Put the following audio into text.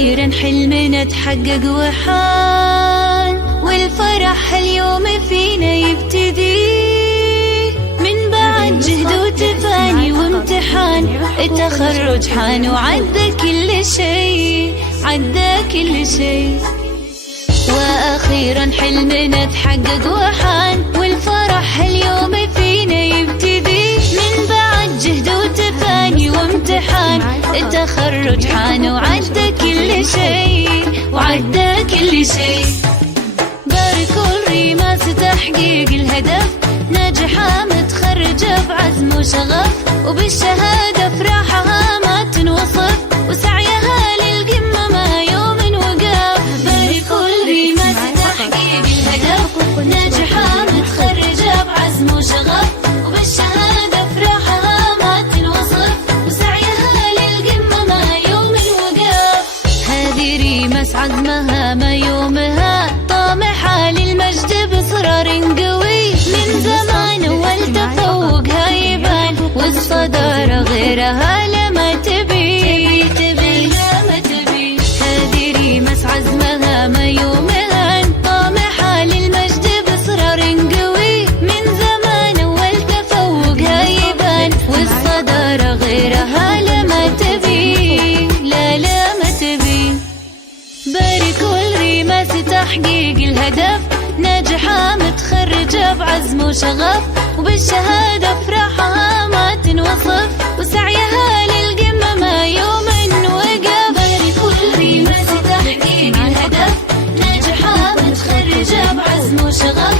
وأخيرا حلمنا تحقق وحان، والفرح اليوم فينا يبتدي. من بعد جهد وتفاني وامتحان التخرج حان، وعدى كل شي، عدى كل شي. وأخيرا حلمنا تحقق وحان، والفرح اليوم فينا يبتدي. من بعد جهد وتفاني وامتحان التخرج حان، وعدى كل شي، وعدى كل شي. باركوا الريماس تحقيق الهدف، ناجحة متخرجة بعزم وشغف، وبالشهادة فرحها ما تنوصف، وسعيها للقمة ما يوم وقف. باركوا الريماس تحقيق الهدف، ناجحة متخرجة بعزم وشغف، وبالشهادة فرحها ما تنوصف، وسعيها للقمة ما يوم وقف. هذه ريماس عزمها ما يومها، طامحة للمجد بإصرار قوي. من زمان والتفوقها يبان، والصدارة غيرها لما تبي، لما تبي. هذه ريماس عزمها ما يومها، طامحة للمجد بإصرار قوي. من زمان والتفوقها يبان، والصدارة غيرها لما تبي، لما تبي. باركوا الريماس تحقيق الهدف، ناجحة متخرجة بعزم وشغف، وبالشهادة فرحها ما تنوصف، وسعيها للقمة ما يوم وقف. باركوا الريماس تحقيق الهدف، ناجحة متخرجة بعزم وشغف،